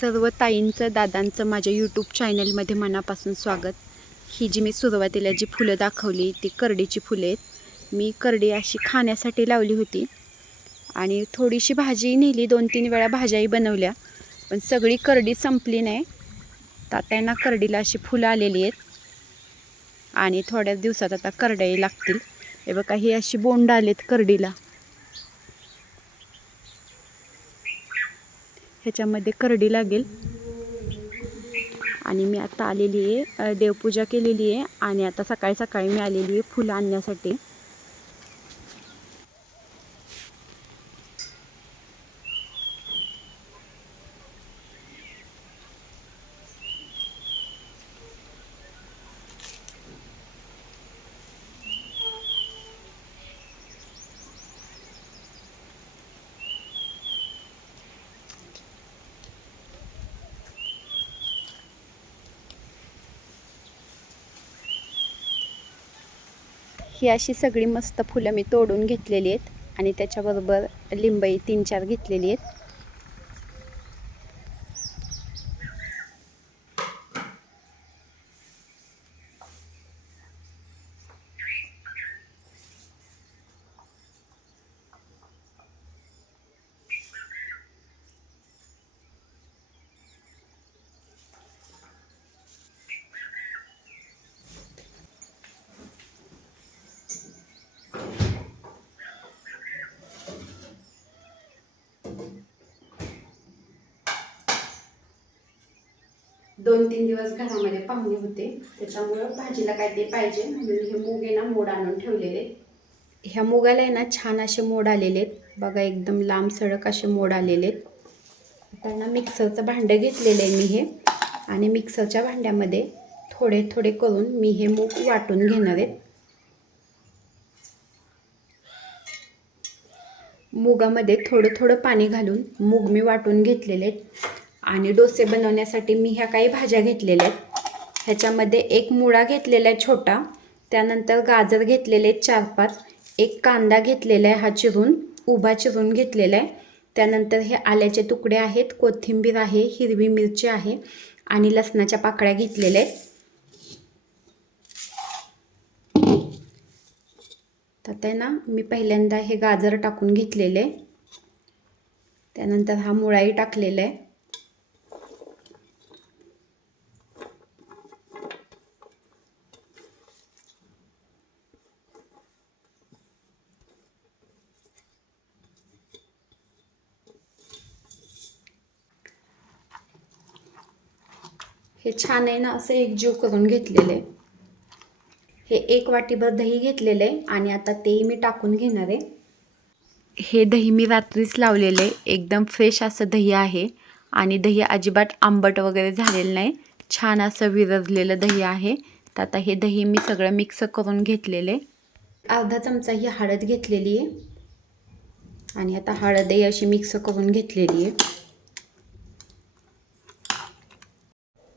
सर्व ताईंचं दादांचं माझ्या यूट्यूब चॅनलमध्ये मनापासून स्वागत. ही जी मी सुरुवातीला जी फुलं दाखवली ती करडीची फुले आहेत. मी करडी अशी खाण्यासाठी लावली होती आणि थोडीशी भाजी नेली, 2-3 वेळा भाज्याही बनवल्या, पण सगळी करडी संपली नाही. तात्यांना करडीला अशी फुलं आलेली आहेत आणि थोड्याच दिवसात आता करड्याही लागतील. हे बघा, ही अशी बोंड आलेत करडीला. ह्याच्यामध्ये करडी लागेल. आणि मी आता आलेली आहे, देवपूजा केलेली आहे आणि आता सकाळी सकाळी मी आलेली आहे फुलं आणण्यासाठी. ही अशी सगळी मस्त फुलं मी तोडून घेतलेली आहेत आणि त्याच्याबरोबर लिंबई 3-4 घेतलेली आहेत. दोन 3 दिवस घरामध्ये पाहुणे होते, त्याच्यामुळं भाजीला काय ते पाहिजे म्हणून हे मूग आहे ना मोड आणून ठेवलेले. ह्या मुगाला आहे ना छान असे मोड आलेले आहेत बघा, एकदम लांब सडक असे मोड आलेले आहेत. आता ना मिक्सरचं भांडं घेतलेलं आहे मी हे, आणि मिक्सरच्या भांड्यामध्ये थोडे थोडे करून मी हे मूग वाटून घेणार आहेत. मुगामध्ये थोडं थोडं पाणी घालून मूग मी वाटून घेतलेले आहेत. आणि डोसे बनवण्यासाठी मी ह्या काही भाज्या घेतलेल्या आहेत. ह्याच्यामध्ये एक मुळा घेतलेला आहे छोटा, त्यानंतर गाजर घेतलेले 4-5, एक कांदा घेतलेला आहे हा चिरून, उभा चिरून घेतलेला आहे. त्यानंतर हे आल्याचे तुकडे आहेत, कोथिंबीर आहे, हिरवी मिरची आहे आणि लसणाच्या पाकळ्या घेतलेल्या आहेत. तर ना मी पहिल्यांदा हे गाजर टाकून घेतलेले, त्यानंतर हा मुळाही टाकलेला आहे. हे छान आहे ना असं एकजीव करून घेतलेले. हे 1 वाटीभर दही घेतलेले आणि आता तेही मी टाकून घेणार आहे. हे दही मी रात्रीच लावलेले, एकदम फ्रेश असं दही आहे आणि दही अजिबात आंबट वगैरे झालेलं नाही, छान असं विरघळलेलं दही आहे. तर आता हे दही मी सगळं मिक्स करून घेतलेले. अर्धा चमचा ही हळद घेतलेली आहे आणि आता हळदही अशी मिक्स करून घेतलेली आहे.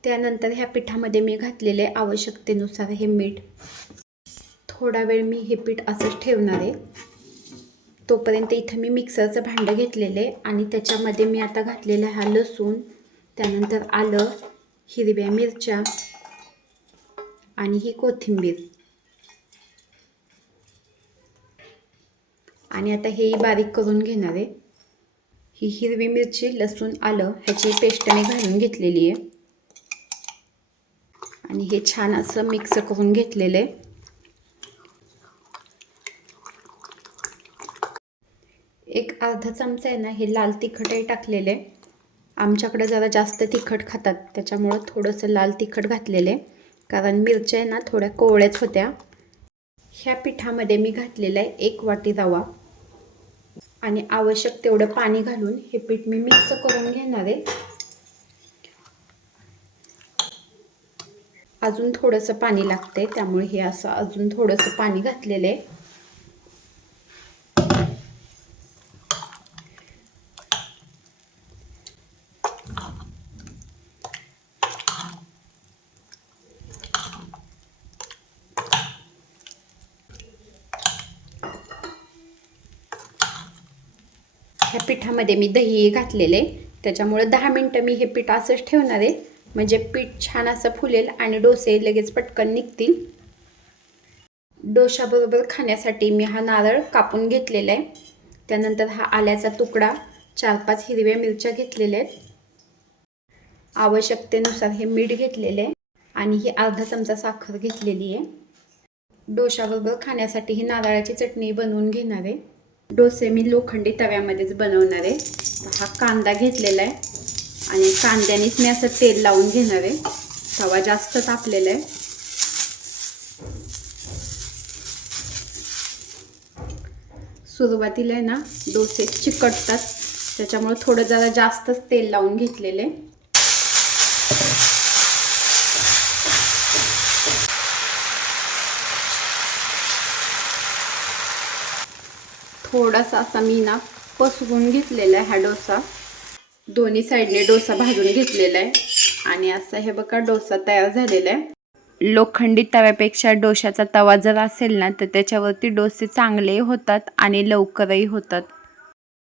त्यानंतर ह्या पिठामध्ये मी घातलेले आवश्यकतेनुसार हे मीठ. थोडा वेळ मी हे पीठ असंच ठेवणार आहे. तोपर्यंत इथं मी मिक्सरचं भांडं घेतलेले आणि त्याच्यामध्ये मी आता घातलेलं हा लसूण, त्यानंतर आलं, हिरव्या मिरच्या आणि ही कोथिंबीर. आणि आता हेही बारीक करून घेणार आहे. ही हिरवी मिरची, लसूण, आलं ह्याची पेस्ट मी घालून घेतलेली आहे आणि हे छान असं मिक्स करून घेतलेलं आहे. एक अर्धा चमचा आहे ना हे लाल तिखटही टाकलेलं आहे. आमच्याकडे जरा जास्त तिखट खातात, त्याच्यामुळं थोडंसं लाल तिखट घातलेलं आहे, कारण मिरच्या आहे ना थोड्या कोवळ्याच होत्या. ह्या पिठामध्ये मी घातलेलं आहे 1 वाटी रवा आणि आवश्यक तेवढं पाणी घालून हे पीठ मी मिक्स करून घेणार आहे. अजून थोडंसं पाणी लागतंय, त्यामुळे हे असं अजून थोडंसं पाणी घातलेलं आहे. ह्या पिठामध्ये मी दही घातलेले, त्याच्यामुळे 10 मिनटं मी हे पीठ असंच ठेवणार आहे, म्हणजे पीठ छान असं फुलेल आणि डोसे लगेच पटकन निघतील. डोशाबरोबर खाण्यासाठी मी हा नारळ कापून घेतलेला आहे. त्यानंतर हा आल्याचा तुकडा, 4-5 हिरव्या मिरच्या घेतलेल्या आहेत, आवश्यकतेनुसार हे मीठ घेतलेले आहे आणि ही अर्धा चमचा साखर घेतलेली आहे. डोशाबरोबर खाण्यासाठी ही नारळाची चटणी बनवून घेणार आहे. डोसे मी लोखंडी तव्यामध्येच बनवणार आहे. हा कांदा घेतलेला आहे आणि कांद्यानेच मी असं तेल लावून घेणार आहे. तवा जास्त तापलेला आहे. सुरुवातीला आहे ना डोसे चिकटतात, त्याच्यामुळे थोडं जरा जास्तच तेल लावून घेतलेले. थोडासा असा मी ना पसरून घेतलेला आहे हा डोसा. दोन्ही साईडने डोसा भाजून घेतलेला आहे आणि असं हे बघा डोसा तयार झालेला आहे. लोखंडी तव्यापेक्षा डोशाचा तवा जर असेल ना तर त्याच्यावरती डोसे चांगले होतात आणि लवकरही होतात.